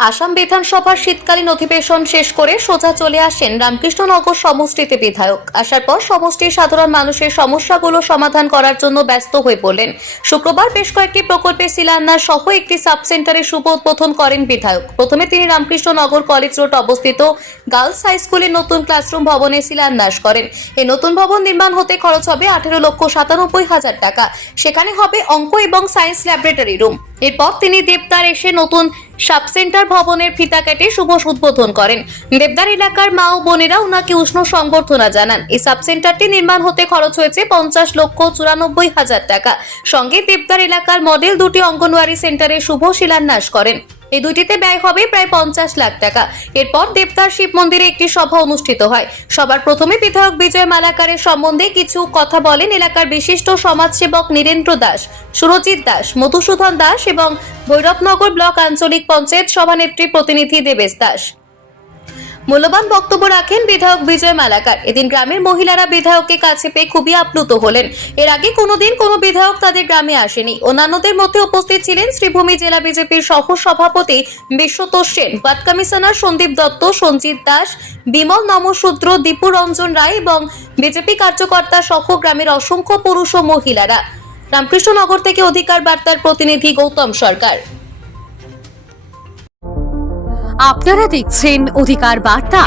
আসাম বিধানসভার শীতকালীন অধিবেশন শেষ করে সোজা চলে আসেন রামকৃষ্ণনগর সমষ্টিতে বিধায়ক। আসার পর সমষ্টির সাধারণ মানুষের সমস্যাগুলো সমাধান করার জন্য ব্যস্ত হয়ে পড়লেন। শুক্রবার বেশ কয়েকটি প্রকল্পের শিলান্যাস সহ একটি সাব সেন্টারের শুভ উদ্বোধন করেন বিধায়ক। প্রথমে তিনি রামকৃষ্ণনগর কলেজ রোড অবস্থিত গার্লস হাই স্কুলের নতুন ক্লাসরুম ভবনে শিলান্যাস করেন। এই নতুন ভবন নির্মাণ হতে খরচ হবে আঠেরো লক্ষ সাতানব্বই হাজার টাকা। সেখানে হবে অঙ্ক এবং সায়েন্স ল্যাবরেটরি রুম। এরপর তিনি দেবদার এসে নতুন সাবসেন্টার ভবনের ফিতা কেটে শুভ উদ্বোধন করেন। দেবদার এলাকার মা ও বোনেরা ওনাকে উষ্ণ সংবর্ধনা জানান। এই সাবসেন্টারটি নির্মাণ হতে খরচ হয়েছে পঞ্চাশ লক্ষ চুরানব্বই হাজার টাকা। সঙ্গে দেবদার এলাকার মডেল দুটি অঙ্গনওয়াড়ি সেন্টারে শুভ শিলান্যাস করেন। এই দুইটিতে ব্যয় হবে প্রায় পঞ্চাশ লাখ টাকা। এরপর দেবদার শিব মন্দিরে একটি সভা অনুষ্ঠিত হয়। সবার প্রথমে বিধায়ক বিজয় মালাকারের সম্বন্ধে কিছু কথা বলেন এলাকার বিশিষ্ট সমাজসেবক নীরেন্দ্র দাস, সুরজিৎ দাস, মধুসূদন দাস এবং ভৈরবনগর ব্লক আঞ্চলিক পঞ্চায়েত সভানেত্রী প্রতিনিধি দেবেশ দাস। মূল্যবান বক্তব্য রাখেন বিধায়ক বিজয় মালাকার। এদিন গ্রামের মহিলারা বিধায়ককে কাছে পেয়ে খুবই আপ্লুত হলেন। এর আগে কোনোদিন কোনো বিধায়ক তাদের গ্রামে আসেনি। অন্যান্যদের মধ্যে উপস্থিত ছিলেন শ্রীভূমি জেলা বিজেপির সহ সভাপতি বিশ্বতোষ সেন, বাদ কমিশনার সন্দীপ দত্ত, সঞ্জিত দাস, বিমল নমশূদ্র দীপু রঞ্জন রায় এবং বিজেপি কার্যকর্তা সহ গ্রামের অসংখ্য পুরুষ ও মহিলারা। রামকৃষ্ণনগর থেকে অধিকার বার্তার প্রতিনিধি গৌতম সরকার। আপনারা দেখছেন অধিকার বার্তা।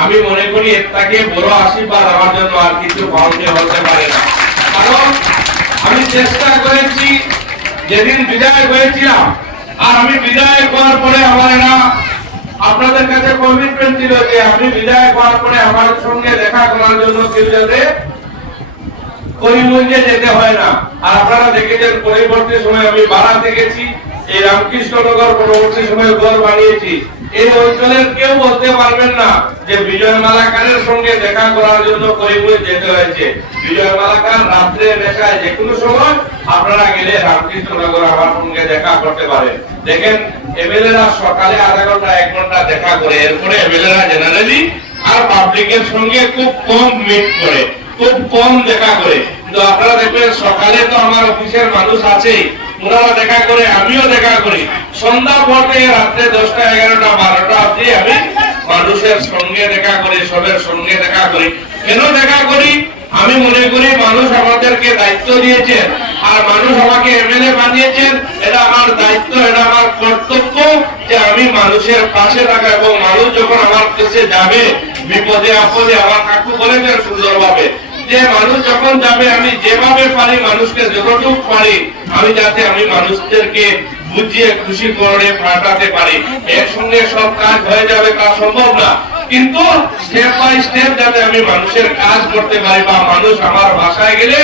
আমি মনে করি এর থেকে বড় আশীর্বাদ আমার জন্য আর কিছু হতে পারে না। কারণ আমি চেষ্টা করেছি, যেদিন বিদায় হয়েছিলাম, আর আমি বিদায় হওয়ার পরে আমার এরা আপনাদের কাছে কমিটমেন্ট ছিল যে আপনি বিদায় হওয়ার পরে আমার সঙ্গে দেখা করার জন্য কেউ যাতে করিমগঞ্জে যেতে হয় না। আর আপনারা দেখেছেন পরবর্তী সময় আমি বাড়াতে দেখেছি এই রামকৃষ্ণনগর পরবর্তী সময় ঘর বানিয়েছি। এই অঞ্চলের কেউ বলতে পারবেন না যে বিজয় মালাকারের সঙ্গে দেখা করার জন্য করিমগঞ্জ যেতে হয়েছে। বিজয় মালাকার রাত্রে নেশায় যে কোনো সময় আপনারা গেলে রামকৃষ্ণনগর আমার সঙ্গে দেখা করতে পারেন। দেখেন এমএলএরা সকালে আধা ঘণ্টা, এক ঘণ্টা দেখা করে, এরপরে এমএলএরা জেনারেলি আর পাবলিকের সঙ্গে খুব কম মিট করে, খুব কম দেখা করে। কিন্তু আপনারা দেখবেন সকালে তো আমার অফিসের মানুষ আছেই। ওনারা দেখা করে, আমিও দেখা করি। সন্ধ্যা পর থেকে রাত্রে দশটা, এগারোটা, বারোটা অব্দি আমি মানুষের সঙ্গে দেখা করি, সবের সঙ্গে দেখা করি। কেন দেখা করি? আমি মনে করি মানুষ আমাদেরকে দায়িত্ব দিয়েছেন, আর মানুষ আমাকে এমএলএ বানিয়েছেন। এটা আমার দায়িত্ব, এটা আমার কর্তব্য যে আমি মানুষের পাশে থাকা এবং মানুষ যখন আমার কাছে যাবে, বিপদে আপদে আমার কাকু বলেছেন সুন্দরভাবে। যে মানুষ যখন যাবে, আমি যেভাবে পারি মানুষকে যতটুকু পারি, আমি যাতে আমি মানুষদেরকে বুঝিয়ে খুশি করে পাঠাতে পারি। এর সঙ্গে সব কাজ হয়ে যাবে তা সম্ভব না। কিন্তু স্টেপ বাই স্টেপ যাতে আমি মানুষের কাজ করতে পারি বা মানুষ আমার বাসায় গেলে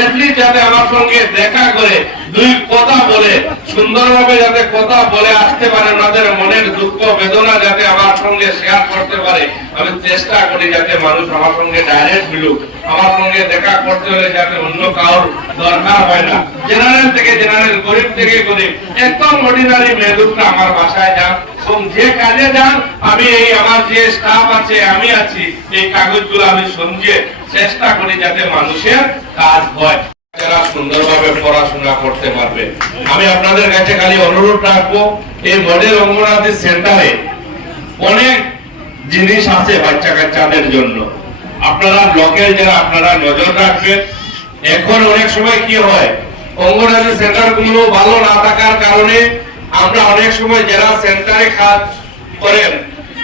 এটলিস্ট যাতে আমার সঙ্গে দেখা করে, দুই কথা বলে, সুন্দরভাবে যাতে কথা বলে আসতে পারে, ওনাদের মনের দুঃখ, বেদনা যাতে আমার সঙ্গে শেয়ার করতে পারে। আমি চেষ্টা করি যাতে মানুষ আমার সঙ্গে ডাইরেক্ট মিলুক। আমার সঙ্গে দেখা করতে হলে যাতে অন্য কারোর দরকার হয় না। জেনারেল থেকে জেনারেল গরিব থেকে গরিব। একদম অর্ডিনারি মেহদুকটা আমার বাসায় যান। এবং যে কাজে যান, আমি এই আমার যে স্টাফ আছে, আমি আছি। এই কাগজগুলো আমি সঙ্গে চেষ্টা করি যাতে মানুষের কাজ হয়। যারা সুন্দরভাবে পড়াশোনা করতে পারবে। আমি আপনাদের কাছে খালি অনুরোধ রাখব, এই মডেল অঙ্গনাদি সেন্টারে অনেক জিনিস আছে বাচ্চা কাচ্চাদের জন্য। আপনারা ব্লকের যারা আপনারা নজর রাখবেন। এখন অনেক সময় কি হয় অঙ্গনাদি সেন্টারগুলো ভালো না থাকার কারণে আমরা অনেক সময় যারা সেন্টারে কাজ করেন,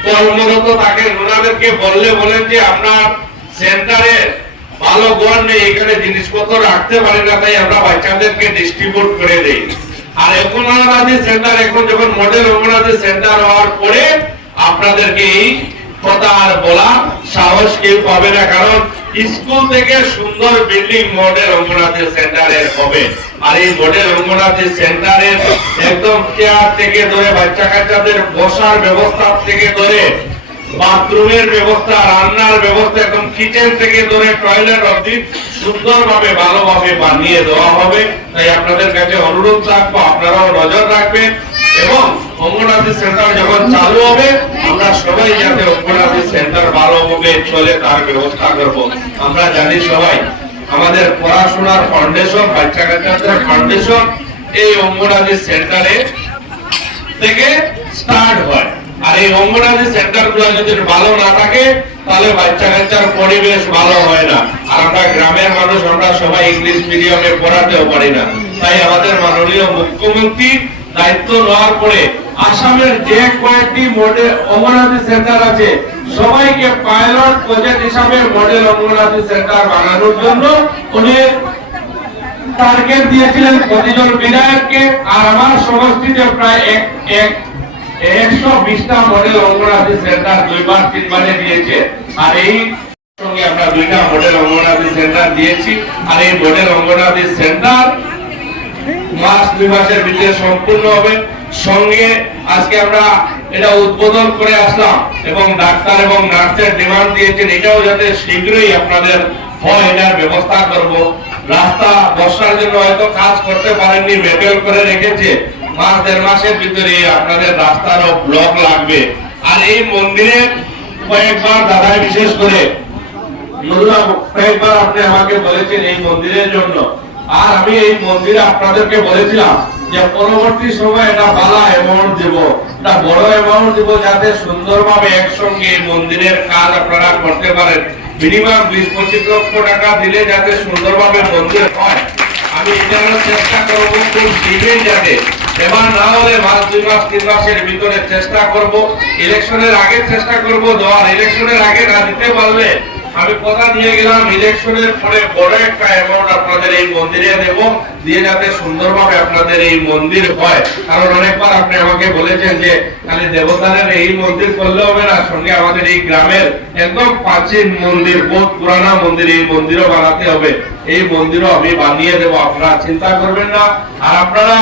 কর্মরত থাকেন, ওনাদেরকে বললে বলেন যে আপনার সেন্টারে ভালো নেই, এখানে জিনিসপত্র রাখতে পারি না, তাই আমরা বাচ্চাদেরকে ডিস্ট্রিবিউট করে দেই। আর এখন সেন্টার এখন যখন মডেল অঙ্গনাদি সেন্টার হওয়ার পরে আপনাদেরকে এই কথা আর বলা সাহস কেউ পাবে না, কারণ স্কুল থেকে সুন্দর বিল্ডিং মডেল অঙ্গনাথী সেন্টারের হবে। আর এই মডেল অঙ্গনাথী সেন্টারের একদম চেয়ার থেকে ধরে বাচ্চা কাচ্চাদের বসার ব্যবস্থা থেকে ধরে বাথরুমের ব্যবস্থা, রান্নার ব্যবস্থা, একদম কিচেন থেকে ধরে টয়লেট অবধি সুন্দরভাবে, ভালোভাবে বানিয়ে দেওয়া হবে। তাই আপনাদের কাছে অনুরোধ রাখব, আপনারাও নজর রাখবেন এবং অঙ্গনাথী সেন্টার যখন চালু হবে, আমরা সবাই যাতে অঙ্গনাদি সেন্টার ভালোভাবে চলে, তার ব্যবস্থা করব। আমরা জানি সবাই, আমাদের পড়াশোনার ফাউন্ডেশন বাচ্চা কাচ্চাদের ফাউন্ডেশন এই অঙ্গনাদি সেন্টারে থেকে স্টার্ট হয়। আর এই অঙ্গনাদি সেন্টারগুলো যদি ভালো না থাকে, তাহলে বাচ্চা কাচ্চার পরিবেশ ভালো হয় না। আর আমরা গ্রামের মানুষ, আমরা সবাই ইংলিশ মিডিয়ামে পড়াতেও পারি না। তাই আমাদের মাননীয় মুখ্যমন্ত্রী দায়িত্ব নেওয়ার পরে আসামের যে কয়েকটি মডেল অঙ্গনাদি সেন্টার আছে, সবাইকে পাইলট প্রজেক্ট হিসাবে মডেল অঙ্গনাদি সেন্টার বানানোর জন্য উনি টার্গেট দিয়েছিলেন প্রতিজন বিধায়ককে, আর আমার সমষ্টিতে প্রায় এক এক, একশো বিশটা মডেল অঙ্গনাদি সেন্টার দুইবার, তিনবারে দিয়েছে। আর এই সঙ্গে আমরা দুইটা মডেল অঙ্গনাদি সেন্টার দিয়েছি। আর এই মডেল অঙ্গনাদি সেন্টার মাস দুই মাসের ভিতরে সম্পূর্ণ হবে। সঙ্গে আজকে আমরা এটা উদ্বোধন করে আসলাম এবং ডাক্তার এবং নার্সের ডিমান্ড দিয়েছেন, এটাও যাতে শীঘ্রই আপনাদের হয়, এটার ব্যবস্থা করব। রাস্তা বর্ষার জন্য হয়তো কাজ করতে পারেননি, মেটেল করে রেখেছে। মাস, দেড় মাসের ভিতরে আপনাদের রাস্তারও ব্লক লাগবে। আর এই মন্দিরের কয়েকবার দাদাই বিশেষ করে কয়েকবার আপনি আমাকে বলেছেন এই মন্দিরের জন্য। আর আমি এই মন্দিরে আপনাদেরকে বলেছিলাম যে পরবর্তী সময় এটা বালা অ্যামাউন্ট দেব। এটা বড় অ্যামাউন্ট দেব যাতে সুন্দরভাবে একসঙ্গে মন্দিরের কাজ আপনারা করতে পারেন। মিনিমাম বিশ, পঁচিশ লক্ষ টাকা দিলে যাতে সুন্দরভাবে মন্দির হয়। আমি এটারও চেষ্টা করব খুব শীঘ্রই যাতে। এবার না হলে মাস, দুই মাস, তিন মাসের ভিতরে চেষ্টা করব। ইলেকশনের আগে চেষ্টা করব, দেওয়ার। ইলেকশনের আগে না দিতে পারলে আমি কথা দিয়ে গেলাম ইলেকশনের পরে বড় একটা অ্যামাউন্ট আপনাদের এই মন্দিরে দেব, দিয়ে যাতে সুন্দরভাবে আপনাদের এই মন্দির হয়। কারণ অনেকবার আপনি আমাকে বলেছেন যে খালি দেবতাদের এই মন্দির করলে হবে না। সঙ্গে আমাদের এই গ্রামের একদম প্রাচীন মন্দির, বহুত পুরানা মন্দির, এই মন্দিরও বানাতে হবে। এই মন্দিরও আমি বানিয়ে দেবো, আপনারা চিন্তা করবেন না। আর আপনারা,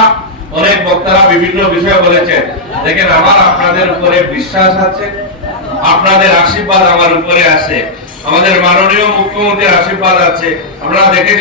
অনেক বক্তারা বিভিন্ন বিষয় বলেছেন, দেখেন, আমার আপনাদের উপরে বিশ্বাস আছে, আপনাদের আশীর্বাদ আমার উপরে আছে আমাদের মাননীয় মুখ্যমন্ত্রীর আশীর্বাদ আছে। আমরা দেখে